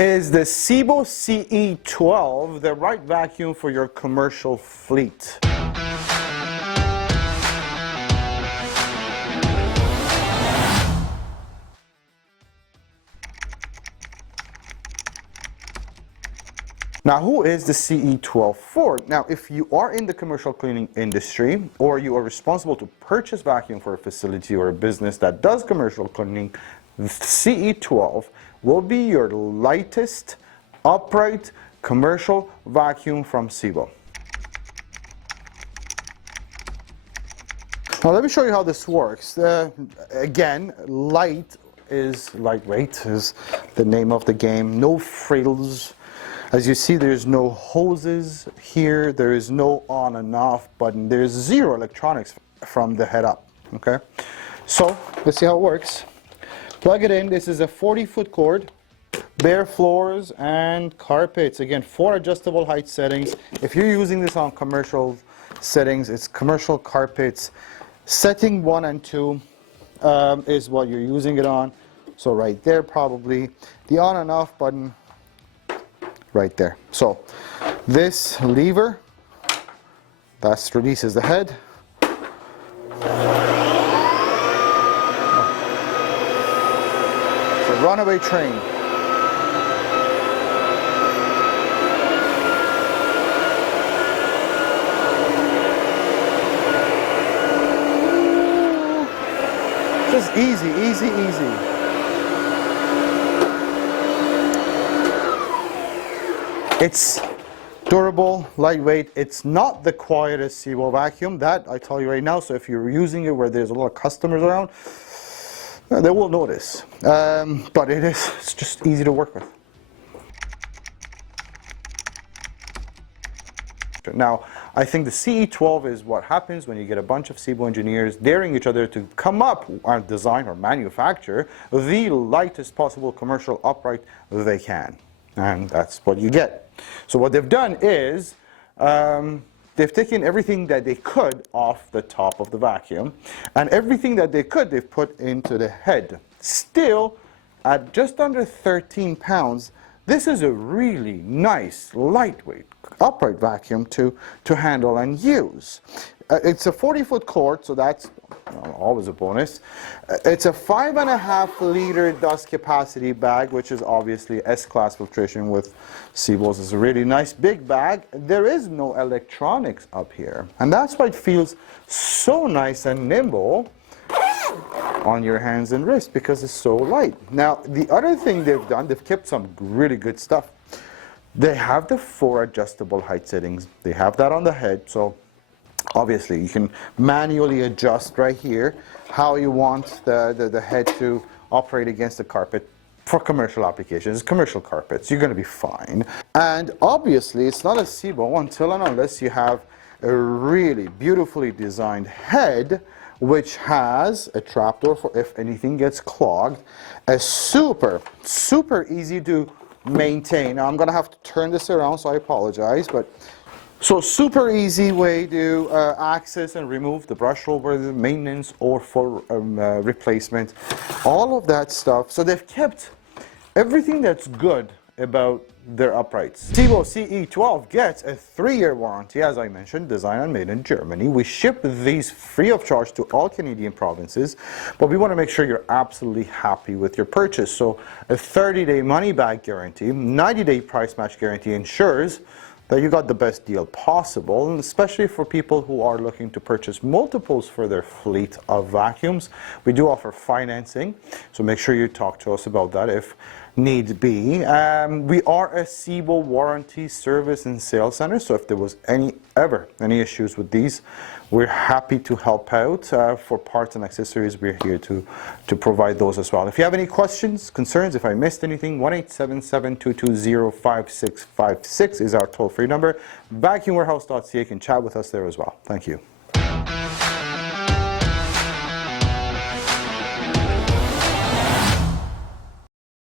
Is the Sebo CE12 the right vacuum for your commercial fleet? Now, who is the CE12 for? Now, if you are in the commercial cleaning industry or you are responsible to purchase vacuum for a facility or a business that does commercial cleaning, the CE12 will be your lightest upright commercial vacuum from Sebo. Now, let me show you how this works. Again, lightweight is the name of the game. No frills. As you see, there's no hoses here, there is no on and off button, there's zero electronics from the head up, okay? So, let's see how it works. Plug it in. This is a 40-foot cord, bare floors and carpets. Again, 4 adjustable height settings. If you're using this on commercial settings, it's commercial carpets. Setting 1 and 2 is what you're using it on. So right there probably. The on and off button right there. So this lever, that releases the head. It's a runaway train. Just easy, easy, easy. It's durable, lightweight. It's not the quietest Sebo vacuum, that I tell you right now. So if you're using it where there's a lot of customers around, they will notice. But it's just easy to work with. Now, I think the CE12 is what happens when you get a bunch of Sebo engineers daring each other to come up and design or manufacture the lightest possible commercial upright they can. And that's what you get. So what they've done is they've taken everything that they could off the top of the vacuum, and everything that they could they've put into the head. Still, at just under 13 pounds, this is a really nice, lightweight, upright vacuum to handle and use. It's a 40-foot cord, so that's always a bonus. It's a 5.5-liter dust capacity bag, which is obviously S-class filtration with Sebo's. It's a really nice big bag. There is no electronics up here, and that's why it feels so nice and nimble on your hands and wrists, because it's so light. Now, the other thing they've done, they've kept some really good stuff. They have the 4 adjustable height settings. They have that on the head, so obviously you can manually adjust right here how you want the head to operate against the carpet for commercial applications, commercial carpets. You're going to be fine. And obviously it's not a Sebo until and unless you have a really beautifully designed head which has a trapdoor for if anything gets clogged. A super easy to maintain. Now I'm going to have to turn this around, so I apologize, but so super easy way to access and remove the brush over the maintenance or for replacement, all of that stuff. So they've kept everything that's good about their uprights. Sebo CE12 gets a 3-year warranty, as I mentioned, designed and made in Germany. We ship these free of charge to all Canadian provinces, but we want to make sure you're absolutely happy with your purchase. So a 30-day money-back guarantee, 90-day price match guarantee ensures that you got the best deal possible, and especially for people who are looking to purchase multiples for their fleet of vacuums. We do offer financing, so make sure you talk to us about that if need be. We are a Sebo warranty service and sales center, so if there was any issues with these, we're happy to help out. For parts and accessories, we're here to provide those as well. If you have any questions, concerns, if I missed anything, 1-877-220-5656 is our toll-free number. Vacuumwarehouse.ca, can chat with us there as well. Thank you.